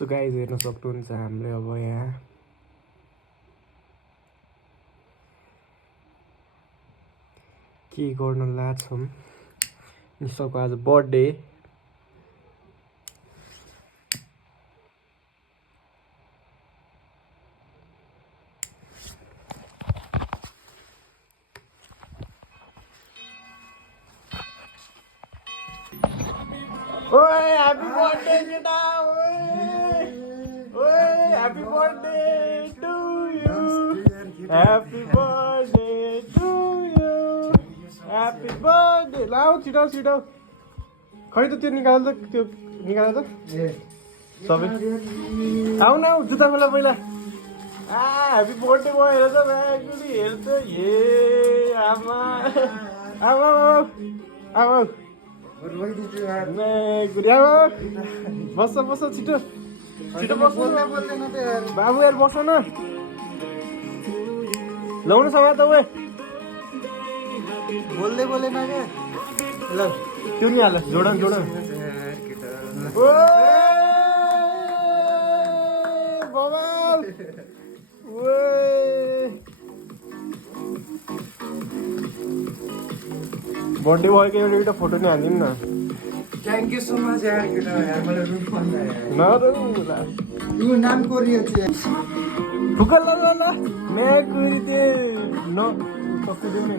So guys हेर्न सक्नुहुन्छ हामीले अब यहाँ के गर्न लाग्छौँ। निशलको आज बर्थडे। ओए हैप्पी बर्थडे केटा, ओए happy birthday to you, happy birthday to you, happy birthday. लाऊ छिटो छिटो, खै त त्यो निकाल त, त्यो निकाल त सबै। आऊ न जुत्ता खोला पहिला। हैप्पी बर्थडे भयो हेर त ब्यागुडी, हेर त ए आमा आमा आमा बस बस छिटो छिटो बस बाबु यार बस न, लाउनु समाज त उयो बोल्दै बोलेन क्या। ल त्यो नि हाल जोडन जोडन। बबाल बर्थडे भएको एउटा फोटो नि हालिदिउँ न। थैंक यू सो मच यार केटा, यार मलाई रुम भन्दा नरौला यो नाम कोरियो छ फुका ल ल ल मैं कुरी दे न सक्छु देऊ नि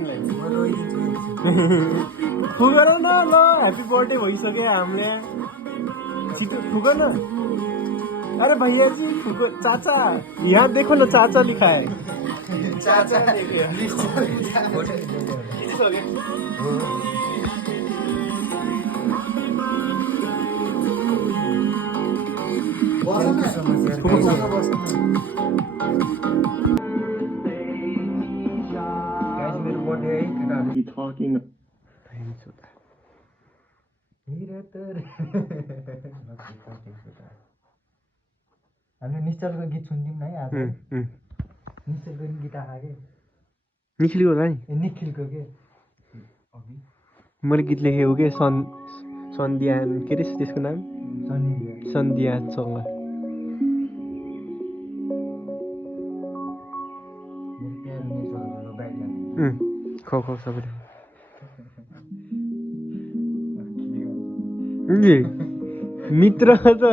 फुका न ल। ह्याप्पी बर्थडे भइसक्यो हामीले, छिटो फुक न। अरे भैया जी फुको, चाचा यहाँ देखो न, चाचा लिखा है चाचा हामीले निश्चलको गीत सुनिदिउँ न है आज। निश्चलको गीत आएको के निखिलको होला नि, निखिलको के मैले गीत लेखेको के सन्ध्या के अरे त्यसको नाम सन्ध्या चौला। खौ खौ सबै मित्र त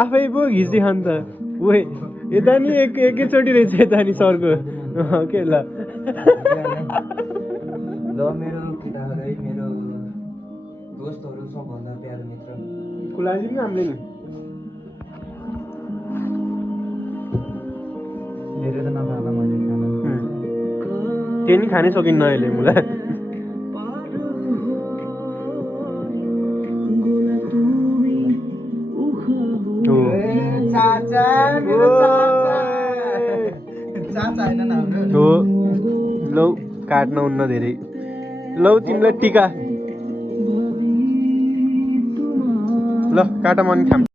आफै पो घिच्दै खान्छ त। उयो यता नि एकैचोटि रहेछ यता नि सरको के ल। ल मेरो केटाहरू है, मेरो दोस्तहरू सबभन्दा प्यारो मित्र कुलाजी पनि हामीले नि धेरै त नखाला मैले खाना त्यो नि खानै सकिन्न अहिले मुला। हो लौ काट्न हुन्न धेरै। लौ तिमीलाई टिका ल काट मन खाम।